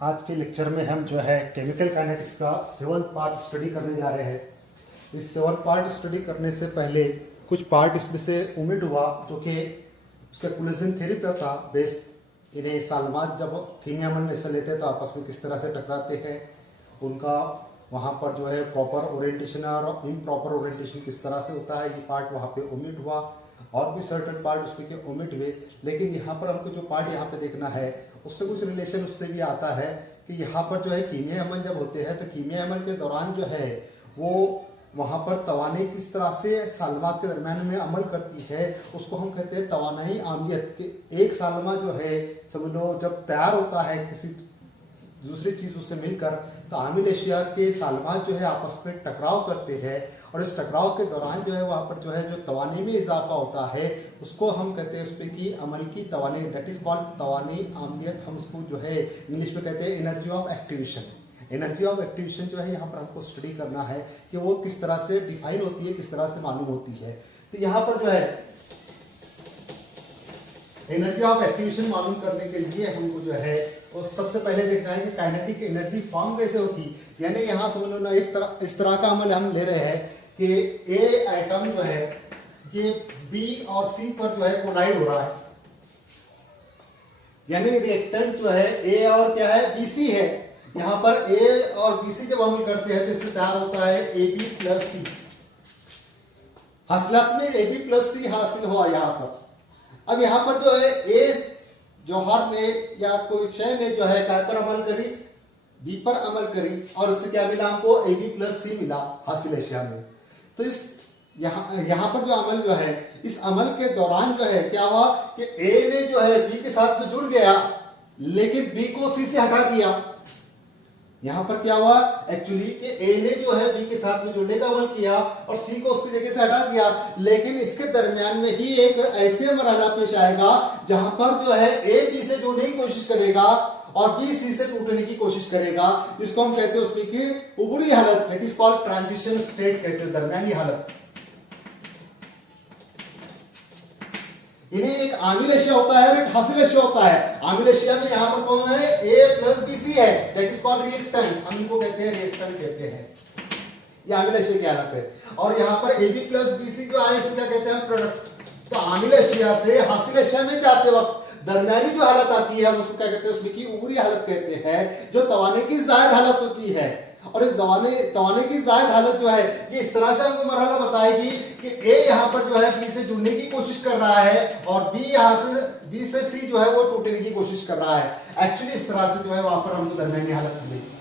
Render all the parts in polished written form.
आज के लेक्चर में हम जो है केमिकल काइनेटिक्स का 7th पार्ट स्टडी करने जा रहे हैं। इस 7th पार्ट स्टडी करने से पहले कुछ पार्ट इसमें से ओमिट हुआ जो कि उसका कोलिजन थ्योरी पर था बेस्ड। इन्हें सालमात जब कीमिया में हिस्सा लेते हैं तो आपस में किस तरह से टकराते हैं, उनका वहाँ पर जो है प्रॉपर ओरिएंटेशन और इम्प्रॉपर ओरिएंटेशन किस तरह से होता है, ये पार्ट वहाँ पे ओमिट हुआ। और भी सर्टेन पार्ट उसमें के ओमिट हुए, लेकिन यहाँ पर हमको जो पार्ट यहाँ पे देखना है उससे कुछ रिलेशन उससे भी आता है कि यहाँ पर जो है कीमिया अमल जब होते हैं तो कीमिया अमल के दौरान जो है वो वहाँ पर तवानाई किस तरह से सालमात के दरम्यान में अमल करती है, उसको हम कहते हैं तवानाई आमियत के। एक सालमा जो है समझ लो जब तैयार होता है किसी दूसरी चीज उससे मिलकर तो आमिल एशिया के सालमात जो है आपस में टकराव करते हैं और इस टकराव के दौरान जो है वहाँ पर जो है जो तवानी में इजाफा होता है उसको हम कहते हैं उसपे की अमल की तवानी, दैट इज कॉल्ड तवानी आमियत। हम उसको जो है इंग्लिश में कहते हैं energy of activation. Energy of activation जो है यहाँ पर हमको स्टडी करना है कि वो किस तरह से डिफाइन होती है, किस तरह से मालूम होती है। तो यहाँ पर जो है एनर्जी ऑफ एक्टिवेशन मालूम करने के लिए हमको जो है और सबसे पहले देखना है कि काइनेटिक एनर्जी फॉर्म कैसे होती। यानी यहाँ समझ लो ना एक तरह इस तरह का अमल हम ले रहे हैं कि ए आइटम जो है ये बी और सी पर जो है कोलाइड हो रहा है, यानी रिएक्टेंट जो है ए और क्या है बीसी है। यहाँ पर ए और बीसी जब अमल करते हैं तो इससे तैयार होता है ए बी प्लस सी। हासिलात में ए बी प्लस सी हासिल हुआ यहाँ पर। अब यहाँ पर जो है ए जौहर ने या कोई शय ने जो है काय पर अमल करी, बी पर अमल करी और इससे क्या मिला हमको ए बी प्लस सी मिला हासिल एशिया में। तो इस यहाँ पर जो अमल जो है इस अमल के दौरान जो है क्या हुआ कि ए ने जो है बी के साथ में जुड़ गया लेकिन बी को सी से हटा दिया। यहाँ पर क्या हुआ एक्चुअली कि ए ने जो है बी के साथ में जुड़ने का अमल किया और सी को उसकी जगह से हटा दिया, लेकिन इसके दरमियान में ही एक ऐसे मरहला पेश आएगा जहां पर जो है ए बी से जुड़ने की कोशिश करेगा और बी सी से टूटने की कोशिश करेगा, जिसको हम कहते हैं उसमें की उबरी हालत, it is called transition state कहते हैं, दरमियानी हालत। इन्हें एक आमिल एशिया होता है और एक हासिल एशिया होता है। आमिल एशिया में यहाँ पर कौन है ए प्लस बी सी है, दैट इज कॉल्ड रिएक्टेंट। हम इनको कहते हैं रिएक्टेंट कहते हैं, ये आमिल एशिया की हालत है। और यहाँ पर A B plus B C जो आए इसको क्या कहते हैं प्रोडक्ट। तो आमिल एशिया से हासिल एशिया में जाते वक्त दरमियानी जो हालत आती है उसको क्या कहते हैं उसमें की उबरी हालत कहते हैं, जो तवाने की जायद हालत होती है। और इस तवाने की जायद हालत जो है ये इस तरह से हमको मरहला बताएगी कि ए यहाँ पर जो है बी से जुड़ने की कोशिश कर रहा है और बी से सी जो है वो टूटने की कोशिश कर रहा है। एक्चुअली इस तरह से जो है वहां पर हमको दरमियानी हालत मिलेगी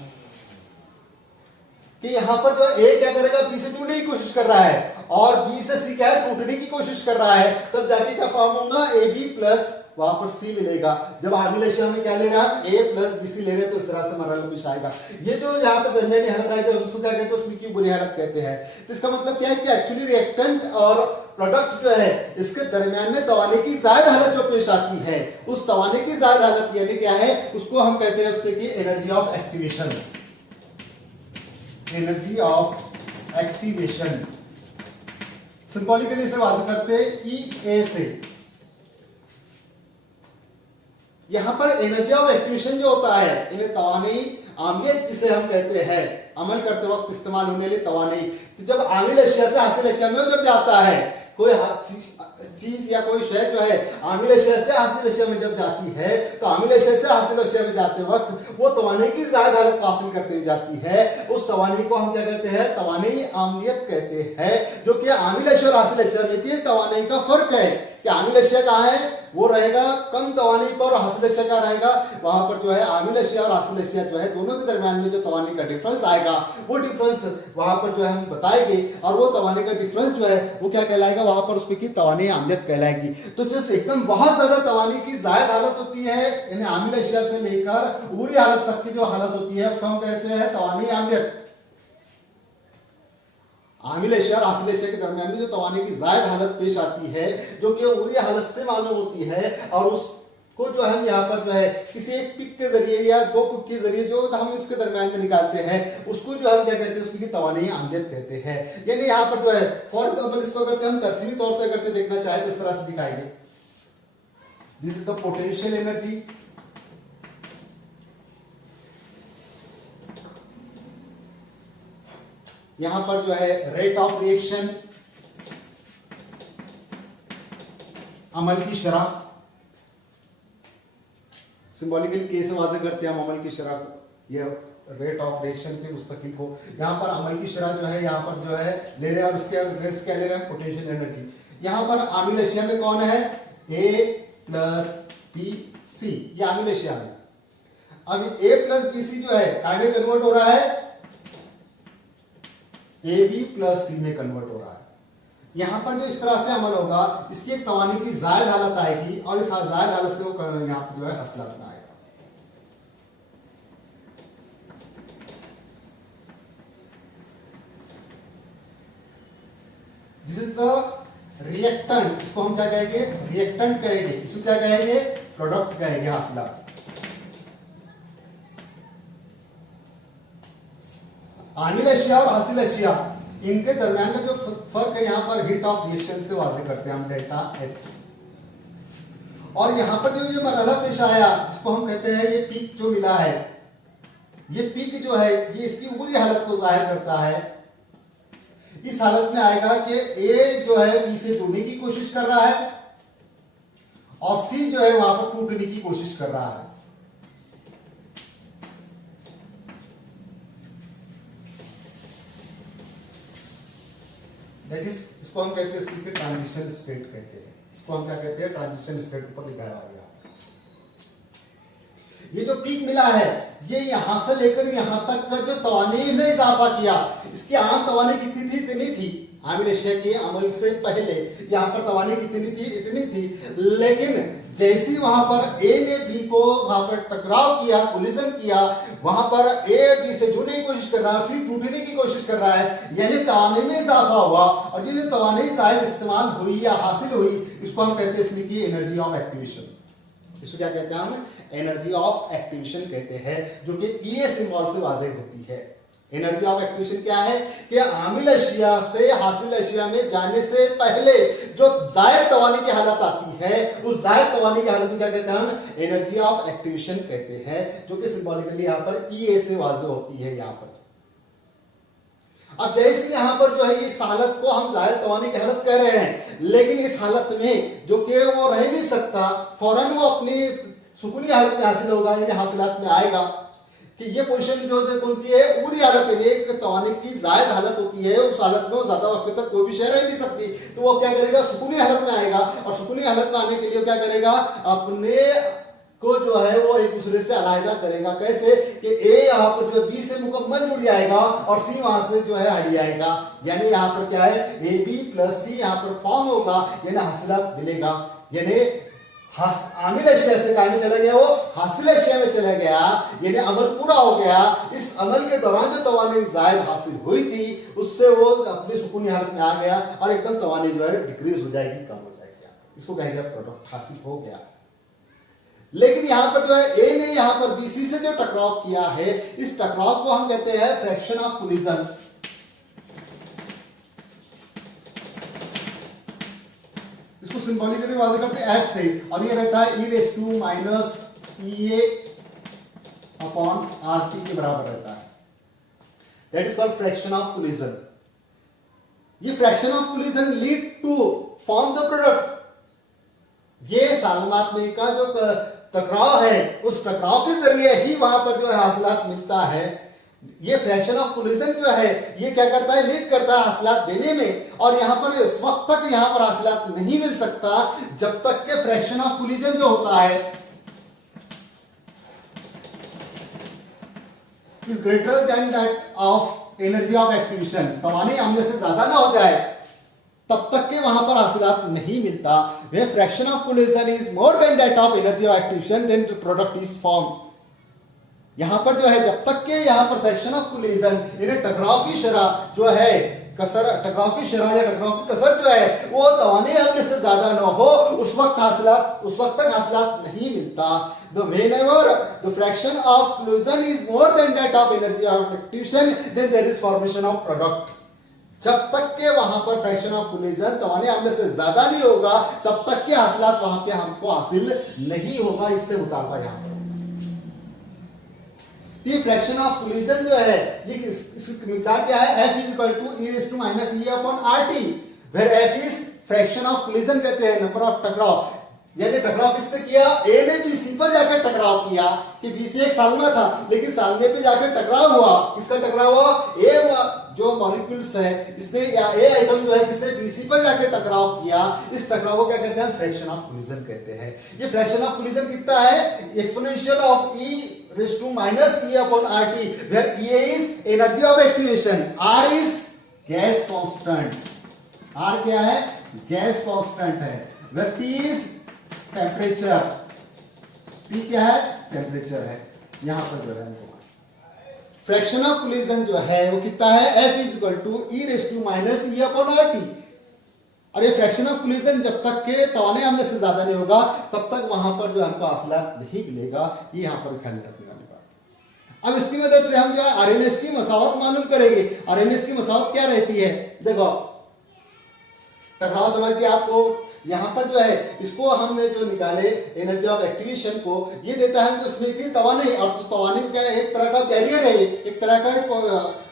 कि यहाँ पर जो ए क्या करेगा बी से जुड़ने की कोशिश कर रहा है और बी से सी क्या है टूटने की कोशिश कर रहा है। तब जाके क्या फॉर्म होगा ए बी प्लस वहां पर सी मिलेगा। जब आमिल एशिया में क्या ले रहे हैं ए प्लस बी सी ले रहे हैं तो इस तरह से मरहला पेश आएगा। ये जो यहाँ पर दरमियानी हालत आएगी उसको क्या कहते हैं उसमें की बुरी हालत कहते हैं। तो इसका मतलब क्या है कि एक्चुअली रिएक्टेंट और प्रोडक्ट जो है इसके दरमियान में तवाने की जायद हालत जो पेश आती है उस तवाने की जायद हालत यानी क्या है उसको हम कहते हैं उसके की energy of activation. Energy of activation symbolically से वाज करते ई ए से। यहां पर एनर्जी ऑफ एक्टिवेशन जो होता है इन्हें तवानी आमियत जिसे हम कहते हैं अमल करते वक्त इस्तेमाल होने वाली तवानी। तो जब आमिल एशिया से हासिल एशिया में जब जाता है कोई चीज या कोई शय जो है आमिल एशिया से हासिल एशिया में जब जाती है तो आमिल एशिया से हासिल एशिया में जाते वक्त वो तवानी की जायद हालत हासिल करते हुए जाती है। उस तवानी को हम क्या कहते हैं तवानी आमियत कहते हैं, जो कि आमिल एशिया और हासिल एशिया में की तवानी का फर्क है कि आमिल एशिया कहाँ है वो रहेगा कम तवानी पर और हासिल एशिया का रहेगा वहां पर जो है आमिल एशिया और हासिल एशिया जो है दोनों के दरमियान में जो तवानी का डिफरेंस आएगा वो डिफरेंस वहां पर जो है हम बताएंगे और वो तवानी का डिफरेंस जो है वो क्या कहलाएगा वहां पर उसकी की तवानी आमियत कहलाएगी। तो जो एकदम बहुत ज्यादा तवानी की जायद हालत होती है यानी आमिल एशिया से लेकर उबरी हालत तक की जो हालत होती है उसको हम कहते हैं तवानी आमियत। आमिल एशिया और हासिल एशिया के दरमियान में जो तवाने की जायद हालत पेश आती है जो कि उबरी हालत से मालूम होती है और उसको जो हम यहाँ पर जो है किसी एक पिक के जरिए या दो पिक के जरिए जो हम इसके दरमियान में निकालते हैं उसको जो हम क्या कहते हैं उसकी तवानी आमियत कहते हैं। यानी यहाँ पर जो है फॉर एग्जाम्पल इसको अगर हम तरसीमी तौर से अगर से देखना चाहे तो इस तरह से दिखाएंगे, this is the potential energy यहां पर जो है रेट ऑफ रिएक्शन, अमल की शरह, सिंबॉलिकली के से वाज़ेह करते हैं हम अमल की शरह को, ये रेट ऑफ रिएक्शन के मुस्तकिल को। यहां पर अमल की शरह जो है यहां पर जो है ले रहे हैं, और उसके अगेंस्ट क्या ले रहे हैं, पोटेंशियल एनर्जी। यहां पर आमिल अशिया में कौन है, A प्लस बी सी, ये आमिल अशिया में। अब A प्लस बी सी जो है काय में कन्वर्ट हो रहा है, ए बी प्लस सी में कन्वर्ट हो रहा है। यहां पर जो इस तरह से अमल होगा, इसकी एक तवानी की जायद हालत आएगी, और इस जायद हालत से वो यहां पर जो है हसलत में आएगा। दिस इज द रिएक्टेंट, इसको हम क्या कहेंगे, रिएक्टेंट कहेंगे, इसको क्या कहेंगे, प्रोडक्ट कहेंगे, हासिलात। आमिल अशिया और हासिल अशिया, इनके दरमियान का जो फर्क है यहां पर हीट ऑफ रिएक्शन से वाज़ेह करते हैं हम, डेल्टा एस। और यहां पर जो ये मरहला पेश आया, इसको हम कहते हैं, ये पीक जो मिला है, ये पीक जो है ये इसकी ऊपरी हालत को जाहिर करता है। इस हालत में आएगा कि ए जो है बी से जुड़ने की कोशिश कर रहा है, और सी जो है वहां पर टूटने की कोशिश कर रहा है। दैट इज, इसको हम कहते हैं इसके ट्रांजिशन स्टेट कहते हैं, इसको हम क्या कहते हैं, ट्रांजिशन स्टेट ऊपर लिखा है। ये जो पीक मिला है, ये यहां से लेकर यहां तक का जो तवानी ने इजाफा किया, इसकी आम तवानी कितनी थी, इतनी थी। आमिल अशिया के अमल से पहले यहां पर तवानी कितनी थी, इतनी थी। लेकिन जैसी वहां पर ए ने बी को वहां पर टकराव किया, कोलिजन किया, वहां पर ए बी से जुड़ने की कोशिश कर रहा है, फिर टूटने की कोशिश कर रहा है, यानी तवानी में इजाफा हुआ। और ये जो तवानी जाहिर इस्तेमाल हुई या हासिल हुई, इसको हम कहते हैं इसमें की एनर्जी ऑफ एक्टिवेशन। इसको क्या कहते हैं हम, एनर्जी ऑफ एक्टिवेशन कहते हैं, जो कि ई सिंबल से वाज़ेह होती है। एनर्जी ऑफ एक्टिवेशन क्या है कि आमिल अशिया से हासिल अशिया में जाने से पहले जो जाहिर तवानी की हालत आती है, उस जाहिर तवानी की हालत को क्या कहते हैं हम, एनर्जी ऑफ एक्टिवेशन कहते हैं, जो कि सिंबॉलिकली यहां पर ई से वाज़ेह होती है यहां पर। अब जैसे यहां पर जो है इस हालत को हम जाहिर तवानी की हालत कह रहे हैं, लेकिन इस हालत में जो कि वो रह नहीं सकता, फौरन वो अपनी सुकूनी हालत में हासिल होगा, यानी हासिलात में आएगा कि ये पोजीशन जो होती है पूरी हालत है, एक तवानी की जायद हालत होती है, उस हालत में वो ज्यादा वक्त तक कोई भी शय रह नहीं सकती, तो वो क्या करेगा, सुकूनी हालत में आएगा। और सुकूनी हालत में आने के लिए क्या करेगा, अपने को जो है वो एक दूसरे से अलग करेगा। कैसे कि ए यहाँ पर जो बी से मुकम्मल जुड़ जाएगा और सी वहां से जो है हट जाएगा, यानी यहाँ पर क्या है, ए बी प्लस सी यहाँ पर फॉर्म होगा, यानी हासिलात मिलेगा। यानी आमिल अशिया से काय में चला गया, वो हासिल अशिया में चला गया, यानी अमल पूरा हो गया। इस अमल के दौरान जो तवानी जायद हासिल हुई थी, उससे वो अपनी सुकूनी हालत में आ गया और एकदम तवानी जो है डिक्रीज हो जाएगी, कम हो जाएगी। इसको कहेंगे प्रोडक्ट हासिल हो गया। लेकिन यहां पर जो है ए ने यहां पर बी सी से जो टकराव किया है, इस टकराव को हम कहते हैं फ्रैक्शन ऑफ कोलिजन। इसको सिंबॉलिकली वाज़ेह करते हैं एफ से, और ये रहता है e raise to minus E A upon R T के बराबर रहता है। That is called fraction of collision. ये fraction of collision lead to form the product. ये सालमात में का जो टकराव है, उस टकराव के जरिए ही वहां पर जो है हासिलात मिलता है। ये फ्रैक्शन ऑफ कोलिजन जो है, ये क्या करता है, लीड करता है हासिलात देने में। और यहां पर इस वक्त तक यहां पर हासिलात नहीं मिल सकता जब तक के फ्रैक्शन ऑफ कोलिजन जो होता है is greater than that of energy of activation, तवानी आमने से ज्यादा ना हो जाए, तब तक के वहां पर हासिलात नहीं मिलता। When fraction of collision is more than that of energy of activation, then the product is form. यहां पर जो है जब तक के यहां पर फ्रैक्शन ऑफ कोलिजन यानी टकराव की शरह जो है, कसर टकराव की शरह या टकराव की कसर जो है वो तवानी आमने से ज्यादा ना हो, उस वक्त तक हासिलात नहीं मिलता। Whenever the fraction of collision is more than that of energy of activation, then there is formation of product. जब तक के वहां पर फ्रैक्शन ऑफ कोलिजन तवानी आमने से ज्यादा नहीं होगा, तब तक के हासिलात वहां पे हमको हासिल नहीं होगा। इससे मुतालबा यहां पर ये फ्रैक्शन ऑफ कोलिजन जो है ये इसकी मिकदार क्या है, F is equal to e raise to minus e upon RT, where F is fraction of collision कहते हैं, नंबर ऑफ टकराव, यानी टकराव किसने किया, ए ने बीसी पर जाकर टकराव किया कि बीसी एक सालमा था लेकिन सालमे पे जाकर टकराव हुआ, किसका टकराव हुआ, ए जो मॉलिक्यूल्स है इसने या ए आइटम जो है किसने बीसी पर जाकर टकराव किया, इस टकराव को क्या कहते हैं, फ्रैक्शन ऑफ कोलिजन कहते हैं। ये फ्रैक्शन ऑफ कोलिजन कितना है, exponential of e raise to minus e upon RT, where e is energy of activation, r is gas constant, r क्या है, गैस कांस्टेंट है, where t is temperature, T क्या है, टेम्परेचर है। यहां पर जो है फ्रैक्शन ऑफ कोलिजन जो है वो कितना है, F is equal to e raise to minus e upon RT। और ये फ्रैक्शन ऑफ कोलिजन जब तक के तवाने आमने से ज्यादा नहीं होगा तब तक वहां पर जो हमको हासिल नहीं मिलेगा, ये यहां पर ख्याल रखने वाली बात। अब इसकी मदद से हम जो है RNS की मसावत मालूम करेंगे। RNS की मसावत क्या रहती है, देखो टकराव समझ के आपको यहां पर जो है इसको हमने जो निकाले एनर्जी ऑफ एक्टिवेशन को, ये देता है हमको इसमें कि तवाने, और तो तवाने क्या है, एक तरह का बैरियर है, एक तरह का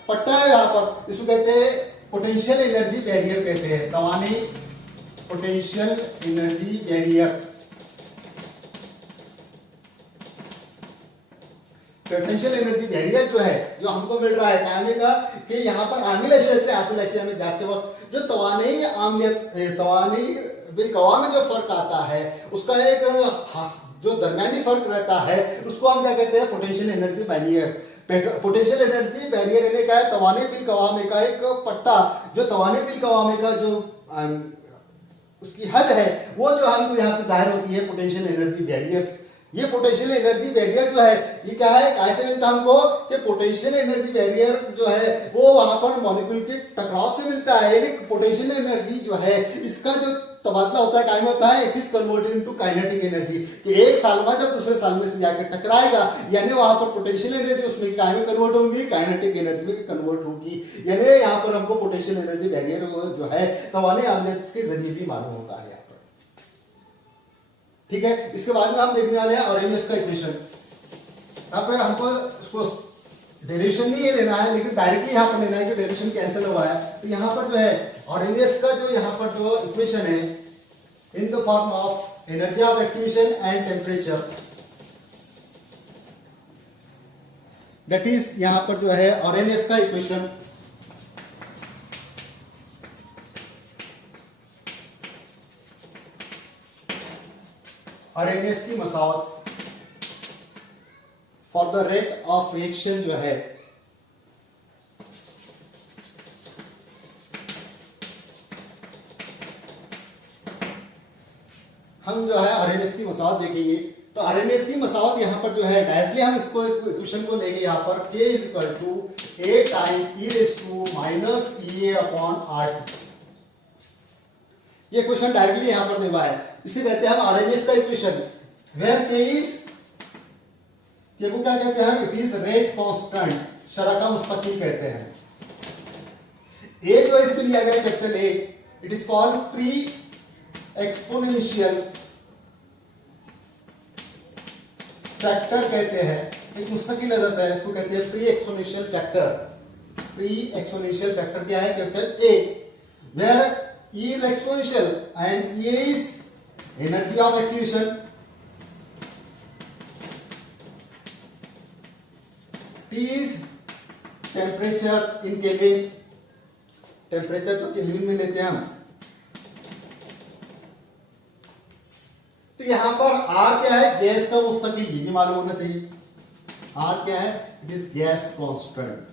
पट्टा है यहां पर, इसको कहते हैं पोटेंशियल एनर्जी बैरियर कहते हैं, तवाने potential energy barrier. Potential energy barrier जो है जो हमको मिल रहा है कहने का कि यहाँ पर आमिल एशिया से हासिल एशिया में जाते वक्त जो तवानी बिल कवा में जो फर्क आता है उसका एक जो दरमियानी फर्क रहता है उसको हम क्या कहते हैं, potential energy barrier. Potential energy barrier यानी क्या है, तवानी बिल कवामे का एक पट्टा, जो तवानी बिल कवामे का जो उसकी हद है वो जो हमको यहाँ पे जाहिर होती है पोटेंशियल एनर्जी बैरियर्स। ये पोटेंशियल एनर्जी बैरियर जो है ये क्या है, ऐसे मिलता हमको कि पोटेंशियल एनर्जी बैरियर जो है वो वहां पर मॉलिक्यूल के टकराव से मिलता है, यानी पोटेंशियल एनर्जी जो है इसका जो तबादला होता है, कायम होता है, it is converted into kinetic energy, कि एक सालमा जब दूसरे सालमे से जाकर टकराएगा यानी वहां पर पोटेंशियल एनर्जी उसमें क्या में कन्वर्ट होगी, काइनेटिक एनर्जी में कन्वर्ट होगी, यानी यहाँ पर हमको पोटेंशियल एनर्जी बैरियर जो है तवाने आमले के जरिए भी मालूम होता है। ठीक है, इसके बाद में हम देखने वाले हैं आरएमएस का इक्वेशन। यहाँ पे हमको उसको डेरिवेशन नहीं लेना है लेकिन डायरेक्टली यहाँ पर लेना है कि डेरिवेशन कैंसिल हुआ है, तो यहाँ पर जो है आरएमएस का जो यहाँ पर जो इक्वेशन है in the form of energy of activation and temperature, that is यहाँ पर जो है आरएमएस का इक्वेशन। आरएमएस की मसावत for the rate of reaction जो है हम जो है आरएमएस की मसावत देखेंगे। तो आरएमएस की मसावत यहां पर जो है डायरेक्टली हम इसको इक्वेशन को लेंगे यहां पर k is equal to a time e raise to minus e upon RT। ये क्वेश्चन डायरेक्टली यहां पर दिया है, इसे कहते हैं हम आरएमएस का इक्वेशन, वेयर के इज के को क्या कहते हैं, इट इज रेट कांस्टेंट, शरका मुस्तकिल कहते हैं। ए जो इसमें लिया गया capital A, it is called pre exponential factor कहते हैं, एक मुस्तकिल अदद है, इसको कहते हैं pre exponential factor. Pre exponential factor क्या है, capital A, where E is exponential and E is energy of activation, T is temperature in Kelvin, temperature तो केल्विन में लेते हैं हम। तो यहां पर R क्या है, गैस का मुस्तकिल, ये भी मालूम होना चाहिए। R क्या है, इट इज गैस कांस्टेंट।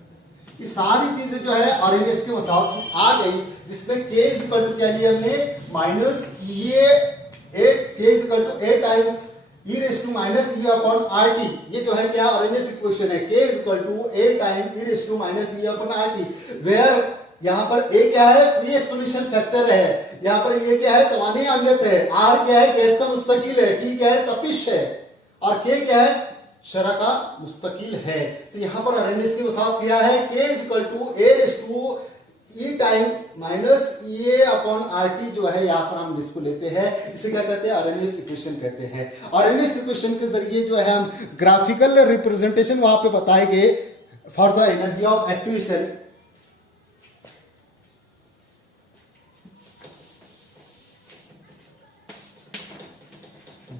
ये सारी चीजें जो है आरएमएस के मसावत आ गई, जिसमें k इक्वल टू क्या लिया हमने, minus a times e raise to minus e upon RT। ये जो है क्या आरएमएस इक्वेशन है, k equal to a time e raise to minus e upon RT, where यहाँ पर a क्या है, प्री एक्सपोनेंशियल फैक्टर है, यहाँ पर ये क्या है, तवानी अम्लत है, R क्या है, गैस का मुस्तकिल है, T क्या है, तपिश है, और K क्या है, शरह का मुस्तकिल है। तो यहां पर आरएमएस की मसावत किया है, k equal to a raise to E time minus E A upon R T जो है यहाँ पर हम इसको लेते हैं, इसे क्या कहते हैं, आरएमएस इक्वेशन कहते हैं। आरएमएस इक्वेशन के जरिए जो है हम ग्राफिकल रिप्रेजेंटेशन वहां पे बताएंगे for the energy of activation.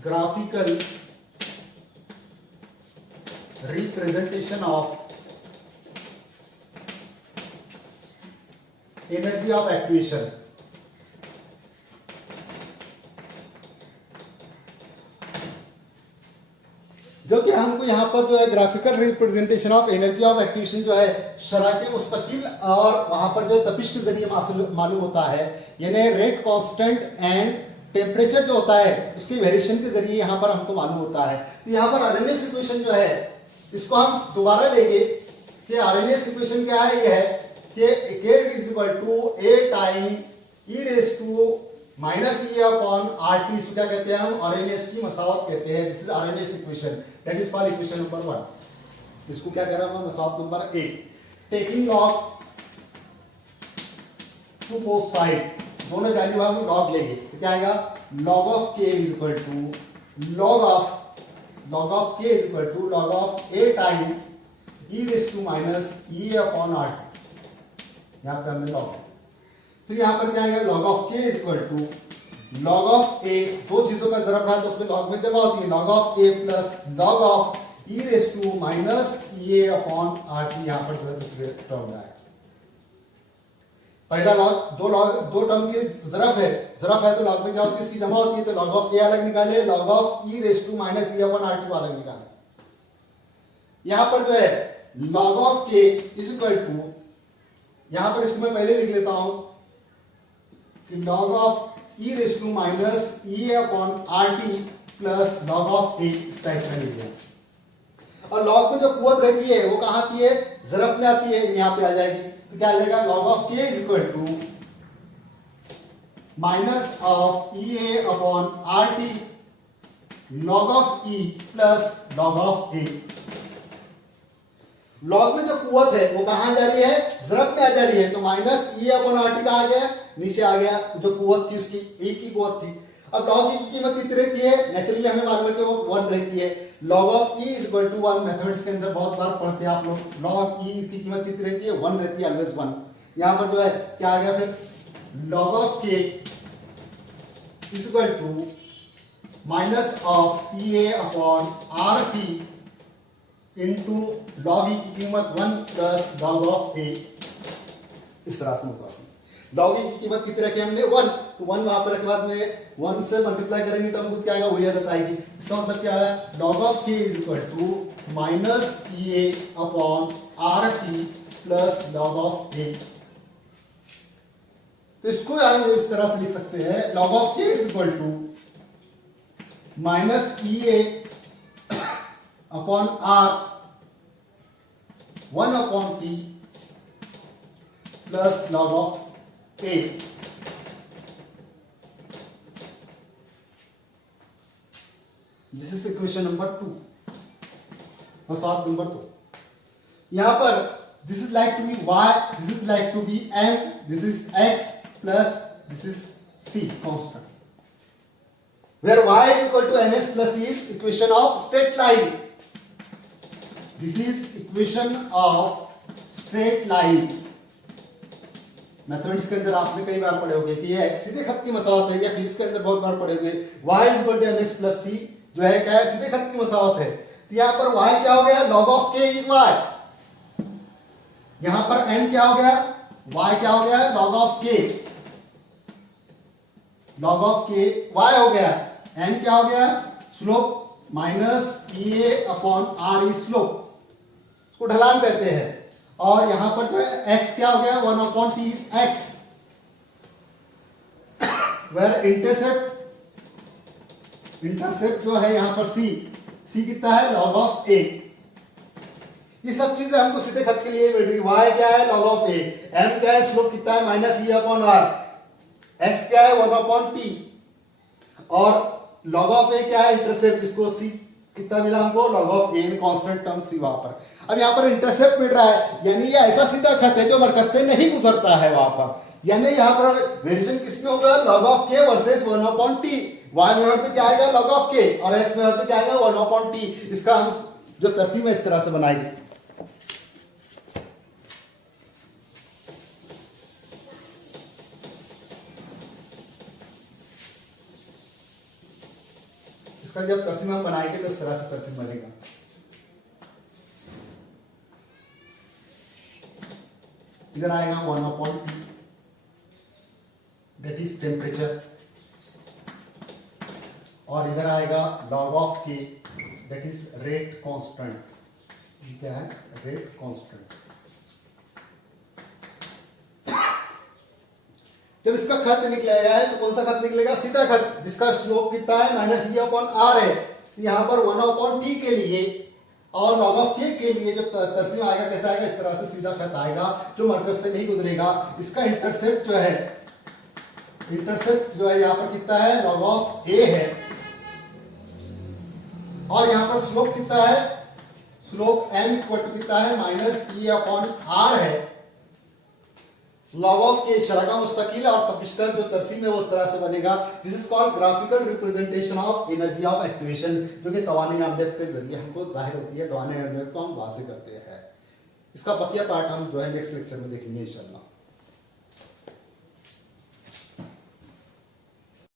Graphical representation of energy of activation. जो कि हमको यहाँ पर जो है graphical representation of energy of activation जो है शराके मुस्तकिल और वहां पर जो तपिश के जरिए मालूम होता है, यानी रेट कांस्टेंट एंड टेम्परेचर जो होता है उसके वेरिएशन के जरिए यहाँ पर हमको मालूम होता है। तो यहाँ पर आरएमएस इक्वेशन जो है इसको हम दोबारा लेंगे कि आरएमएस इक्वेशन क्या है, ये है कि k is equal to a time e raise to minus E upon R T, इसको क्या कहते हैं हम, आरएमएस की मसावत कहते हैं। This is RMS equation, that is called equation number 1। इसको क्या कह रहा हूं मैं, मसावत number 1। Taking log to both side, दोनों जानिब हम लॉग लेंगे तो क्या आएगा, log of k is equal to log of k is equal to log of a time e raise to minus e upon R T. यहाँ पे हमने लॉग, फिर यहाँ पर क्या आएगा, log of k is equal to log of a, दो चीजों का जरब रहा तो उसमें लॉग में जमा होती है, log of a plus log of e raise to minus e upon R T. यहाँ पर जो है दूसरे टर्म में आएगा। पहला लॉग दो टर्म की जरफ है तो लॉग में क्या होती है, इसकी जमा होती है, तो लॉग ऑफ a अलग निकाले, log of e raise to minus e upon R T अलग निकाले। यहाँ पर जो है log of k is equal to, यहां पर इसको मैं पहले लिख लेता हूं कि log of e raise to minus e upon R T plus log of a, इस टाइप में लिख दिया। और log में जो कुव्वत रहती है वो कहां आती है, ज़रफ़ में आती है, यहां पे आ जाएगी। तो क्या आ जाएगा, log of k is equal to minus of e a upon R T log of e plus log of a। Log में जो कुव्वत है वो कहां जा रही है, ज़रफ़ में आ जा रही है, तो minus E upon R T का आ गया, नीचे आ गया, जो कुव्वत थी उसकी एक ही कुव्वत थी। अब लॉग ई की कीमत कितनी रहती है, नेचुरली हमें मालूम है कि वो 1 रहती है। Log of E is equal to 1, mathematics के अंदर बहुत बार पढ़ते हैं आप लोग, लॉग ई की कीमत कितनी रहती है, 1 रहती है, ऑलवेज 1। यहां पर जो है क्या आ गया, फिर log of K is equal to minus of E A upon R T into log e की कीमत 1 प्लस लॉग ऑफ ए। इस तरह से मसाला लॉग ई की कीमत कितनी रखी हमने, 1, तो 1 वहां पर रखने बाद में 1 से मल्टीप्लाई करेंगे तो हमको क्या आएगा, वही आदत आएगी। इसका मतलब क्या है, log of K is equal to minus E A upon R T plus log of A. तो इसको हम इस तरह से लिख सकते हैं, log of K is equal to minus E A upon R 1 upon T plus log of A. This is equation number 2 और साथ नंबर 2। यहां पर this is like to be y, this is like to be m, this is x plus this is c constant, where y is equal to ms plus c is equation of straight line. This is equation of straight line. Mathematics के अंदर आपने कई बार पढ़े होंगे कि ये सीधे खत की मसावत है, या फिजिक्स के अंदर बहुत बार पढ़े होंगे y is equal to mx plus c जो है क्या है, सीधे खत की मसावत है। तो यहाँ पर y क्या हो गया, log of k is y। यहाँ पर m क्या हो गया, y क्या हो गया, log of k, log of k y हो गया, m क्या हो गया, स्लोप माइनस ई ए अपॉन आर ई स्लोप, उसको ढलान कहते हैं। और यहां पर जो है x क्या हो गया, 1 upon T is x, where intercept जो है यहां पर c कितना है, log ऑफ a। ये सब चीजें हमको सीधे खत के लिए मिल रही है। y क्या है, log ऑफ a, m क्या है, स्लोप कितना है, minus E upon R, x क्या है, 1 अपॉन टी, और log ऑफ a क्या है, इंटरसेप्ट, इसको c कितना मिला हमको, log of a constant term C वहां पर। अब यहाँ पर इंटरसेप्ट मिल रहा है, यानी ये ऐसा सीधा खत है जो मरकज से नहीं गुजरता है वहां पर, यानी यहाँ पर वेरिएशन किसमें होगा, log of k versus 1/t। y में पे क्या आएगा, log ऑफ k, और x में पे क्या आएगा, 1/t। इसका हम जो तरसीम है इस तरह से बनाएंगे। इसका जब तरसीम हम बनाएंगे तो इस तरह से तरसीम बनेगा। इधर आएगा 1/t, दैट इज टेम्परेचर, और इधर आएगा log of k, that is rate constant. क्या है, रेट कांस्टेंट। जब इसका खत निकलेगा है तो कौन सा खत निकलेगा, सीधा खत जिसका स्लोप कितना है, -b/r है। यहाँ पर 1/t के लिए और log ऑफ k के लिए जो तरसीम आएगा कैसा आएगा, इस तरह से सीधा खत आएगा जो मरकज से नहीं गुजरेगा। इसका इंटरसेप्ट जो है, इंटरसेप्ट जो है यहाँ पर कितना है, log ऑफ a है, और यहाँ पर स्लोप कितना है, स्लोप m कितना है, -e/r है। log ऑफ के शरगा मुस्तकिल और तपिस्टर जो तरसीम है वो इस तरह से बनेगा, this is called graphical representation of energy of activation, जो कि तवानी अहमियत के जरिए हमको जाहिर होती है, तवानी अहमियत को हम वाज़ेह करते हैं। इसका बकिया पार्ट हम जो है नेक्स्ट लेक्चर में देखेंगे इंशाल्लाह।